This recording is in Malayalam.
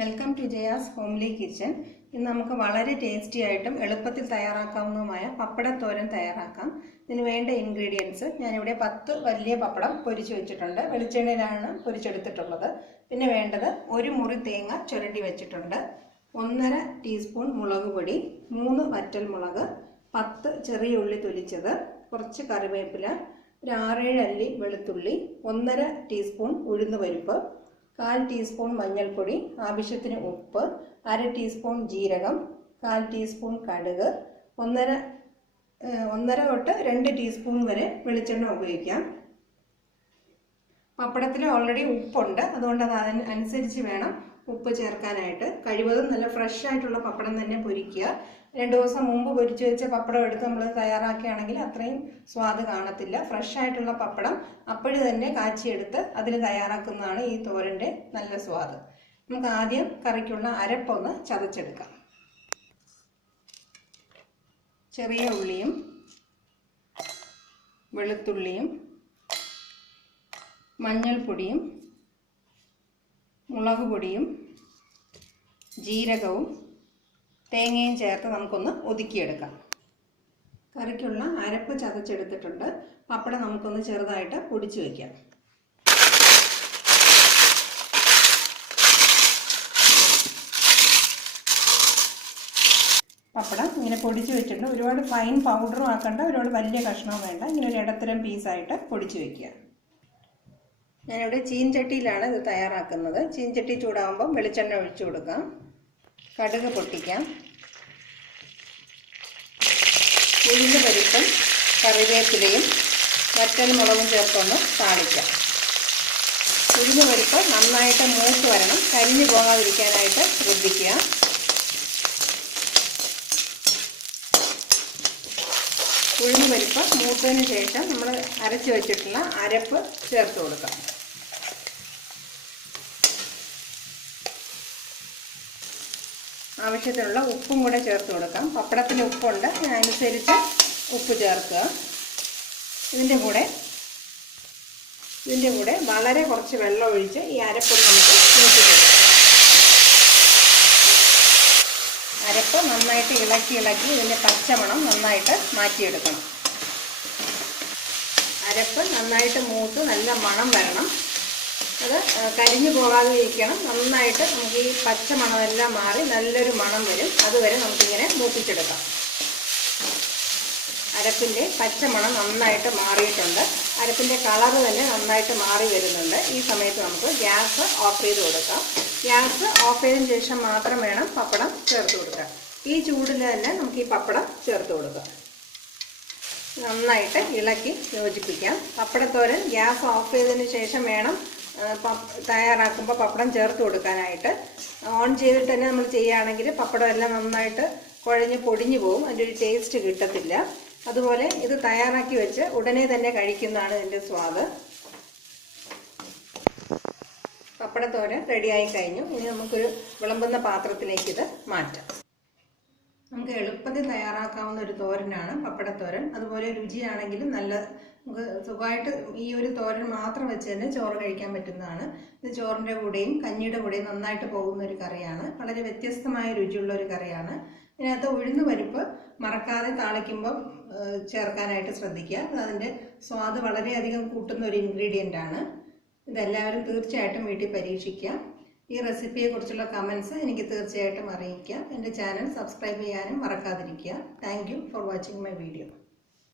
Welcome to Jaya's homely kitchen. ഇന്ന് നമുക്ക് വളരെ ടേസ്റ്റി ആയിട്ടും എളുപ്പത്തിൽ തയ്യാറാക്കാവുന്നതുമായ പപ്പടത്തോരൻ തയ്യാറാക്കാം. ഇതിന് വേണ്ട ഇൻഗ്രീഡിയൻസ് ഞാനിവിടെ 10 വലിയ പപ്പടം പൊരിച്ചു വെച്ചിട്ടുണ്ട്. വെളിച്ചെണ്ണയിലാണ് പൊരിച്ചെടുത്തിട്ടുള്ളത്. പിന്നെ വേണ്ടത് 1 മുറി തേങ്ങ ചുരണ്ടി വെച്ചിട്ടുണ്ട്, 1.5 ടീസ്പൂൺ മുളക് പൊടി, 3 വറ്റൽമുളക്, 10 ചെറിയ ഉള്ളി തൊലിച്ചത്, കുറച്ച് കറിവേപ്പില, ഒരു 6-7 അല്ലി വെളുത്തുള്ളി, 1.5 ടീസ്പൂൺ ഉഴുന്നുപരിപ്പ്, 1/4 ടീസ്പൂൺ മഞ്ഞൾപ്പൊടി, ആവശ്യത്തിന് ഉപ്പ്, 1/2 ടീസ്പൂൺ ജീരകം, 1/4 ടീസ്പൂൺ കടുക്, 1.5 തൊട്ട് 2 ടീസ്പൂൺ വരെ വെളിച്ചെണ്ണ ഉപയോഗിക്കാം. പപ്പടത്തിൽ ഓൾറെഡി ഉപ്പുണ്ട്, അതുകൊണ്ട് അത് അതിനനുസരിച്ച് വേണം ഉപ്പ് ചേർക്കാനായിട്ട്. കഴിവതും നല്ല ഫ്രഷ് ആയിട്ടുള്ള പപ്പടം തന്നെ പൊരിക്കുക. 2 ദിവസം മുമ്പ് പൊരിച്ചു വെച്ച പപ്പടം എടുത്ത് നമ്മൾ തയ്യാറാക്കുകയാണെങ്കിൽ അത്രയും സ്വാദ് കാണത്തില്ല. ഫ്രഷ് ആയിട്ടുള്ള പപ്പടം അപ്പോഴും തന്നെ കാച്ചിയെടുത്ത് അതിൽ തയ്യാറാക്കുന്നതാണ് ഈ തോരൻ്റെ നല്ല സ്വാദ്. നമുക്ക് ആദ്യം കറിക്കുള്ള അരപ്പൊന്ന് ചതച്ചെടുക്കാം. ചെറിയ ഉള്ളിയും വെളുത്തുള്ളിയും മഞ്ഞൾപ്പൊടിയും മുളക് പൊടിയും ജീരകവും തേങ്ങയും ചേർത്ത് നമുക്കൊന്ന് ഒതുക്കിയെടുക്കാം. കറിക്കുള്ള അരപ്പ് ചതച്ചെടുത്തിട്ടുണ്ട്. പപ്പടം നമുക്കൊന്ന് ചെറുതായിട്ട് പൊടിച്ചു വയ്ക്കാം. പപ്പടം ഇങ്ങനെ പൊടിച്ചു വെച്ചിട്ടുണ്ട്. ഒരുപാട് ഫൈൻ പൗഡറും ആക്കണ്ട, ഒരുപാട് വലിയ കഷ്ണവും വേണ്ട. ഇങ്ങനെ ഒരു ഇടത്തരം പീസായിട്ട് പൊടിച്ചു വയ്ക്കുക. ഞാനിവിടെ ചീൻചട്ടിയിലാണ് ഇത് തയ്യാറാക്കുന്നത്. ചീൻചട്ടി ചൂടാകുമ്പോൾ വെളിച്ചെണ്ണ ഒഴിച്ചു കൊടുക്കാം. കടുക് പൊട്ടിക്കാം. ഉഴുന്ന് പരിപ്പും കറിവേപ്പിലയും വറ്റൽമുളകും ചേർത്തൊന്ന് താളിക്കാം. ഉഴുന്ന് പരിപ്പ് നന്നായിട്ട് മൂത്ത് വരണം, കരിഞ്ഞു പോകാതിരിക്കാനായിട്ട് ശ്രദ്ധിക്കുക. ഉഴുന്ന് പരിപ്പ് മൂത്തതിന് ശേഷം നമ്മൾ അരച്ച് വെച്ചിട്ടുള്ള അരപ്പ് ചേർത്ത് കൊടുക്കാം. ആവശ്യത്തിനുള്ള ഉപ്പും കൂടെ ചേർത്ത് കൊടുക്കാം. പപ്പടത്തിന് ഉപ്പുണ്ട്, അതിനനുസരിച്ച് ഉപ്പ് ചേർക്കുക. ഇതിൻ്റെ കൂടെ വളരെ കുറച്ച് വെള്ളം ഒഴിച്ച് ഈ അരപ്പ് നമുക്ക് മൂട്ടി കൊടുക്കാം. അരപ്പ് നന്നായിട്ട് ഇളക്കി ഇതിൻ്റെ പച്ചമണം നന്നായിട്ട് മാറ്റിയെടുക്കണം. അരപ്പ് നന്നായിട്ട് മൂത്ത് നല്ല മണം വരണം. അത് കരിഞ്ഞു പോകാതെ ഇരിക്കണം. നന്നായിട്ട് നമുക്ക് ഈ പച്ചമണമെല്ലാം മാറി നല്ലൊരു മണം വരും. അതുവരെ നമുക്കിങ്ങനെ മൂപ്പിച്ചെടുക്കാം. അരപ്പിൻ്റെ പച്ചമണം നന്നായിട്ട് മാറിയിട്ടുണ്ട്. അരപ്പിൻ്റെ കളറ് തന്നെ നന്നായിട്ട് മാറി വരുന്നുണ്ട്. ഈ സമയത്ത് നമുക്ക് ഗ്യാസ് ഓഫ് ചെയ്ത് കൊടുക്കാം. ഗ്യാസ് ഓഫ് ചെയ്തതിന് ശേഷം മാത്രം വേണം പപ്പടം ചേർത്ത് കൊടുക്കാൻ. ഈ ചൂടിൽ തന്നെ നമുക്ക് ഈ പപ്പടം ചേർത്ത് കൊടുക്കാം. നന്നായിട്ട് ഇളക്കി യോജിപ്പിക്കാം. പപ്പടത്തോരൻ ഗ്യാസ് ഓഫ് ചെയ്തതിന് ശേഷം വേണം തയ്യാറാക്കുമ്പോൾ പപ്പടം ചേർത്ത് കൊടുക്കാനായിട്ട്. ഓൺ ചെയ്തിട്ട് തന്നെ നമ്മൾ ചെയ്യുകയാണെങ്കിൽ പപ്പടം എല്ലാം നന്നായിട്ട് കുഴഞ്ഞ് പൊടിഞ്ഞു പോകും, അതിൻ്റെ ഒരു ടേസ്റ്റ് കിട്ടത്തില്ല. അതുപോലെ ഇത് തയ്യാറാക്കി വെച്ച് ഉടനെ തന്നെ കഴിക്കുന്നതാണ് ഇതിൻ്റെ സ്വാദ്. പപ്പടത്തോരൻ റെഡിയായി കഴിഞ്ഞു. ഇനി നമുക്കൊരു വിളമ്പുന്ന പാത്രത്തിലേക്ക് ഇത് മാറ്റാം. നമുക്ക് എളുപ്പത്തിൽ തയ്യാറാക്കാവുന്ന ഒരു തോരനാണ് പപ്പടത്തോരൻ. അതുപോലെ രുചിയാണെങ്കിലും നല്ല നമുക്ക് സുഖമായിട്ട് ഈ ഒരു തോരൻ മാത്രം വെച്ച് തന്നെ ചോറ് കഴിക്കാൻ പറ്റുന്നതാണ്. ഇത് ചോറിൻ്റെ കൂടെയും കഞ്ഞിയുടെ കൂടെയും നന്നായിട്ട് പോകുന്ന ഒരു കറിയാണ്. വളരെ വ്യത്യസ്തമായ രുചിയുള്ള ഒരു കറിയാണ്. ഇതിനകത്ത് ഉഴുന്ന് പരിപ്പ് മറക്കാതെ താളിക്കുമ്പം ചേർക്കാനായിട്ട് ശ്രദ്ധിക്കുക. അതിൻ്റെ സ്വാദ് വളരെയധികം കൂട്ടുന്ന ഒരു ഇൻഗ്രീഡിയൻ്റ് ആണ്. ഇതെല്ലാവരും തീർച്ചയായിട്ടും വീട്ടിൽ പരീക്ഷിക്കുക. ഈ റെസിപ്പിയെക്കുറിച്ചുള്ള കമൻസ് എനിക്ക് തീർച്ചയായിട്ടും അറിയിക്കുക. എൻ്റെ ചാനൽ സബ്സ്ക്രൈബ് ചെയ്യാനും മറക്കാതിരിക്കുക. Thank you for watching my video.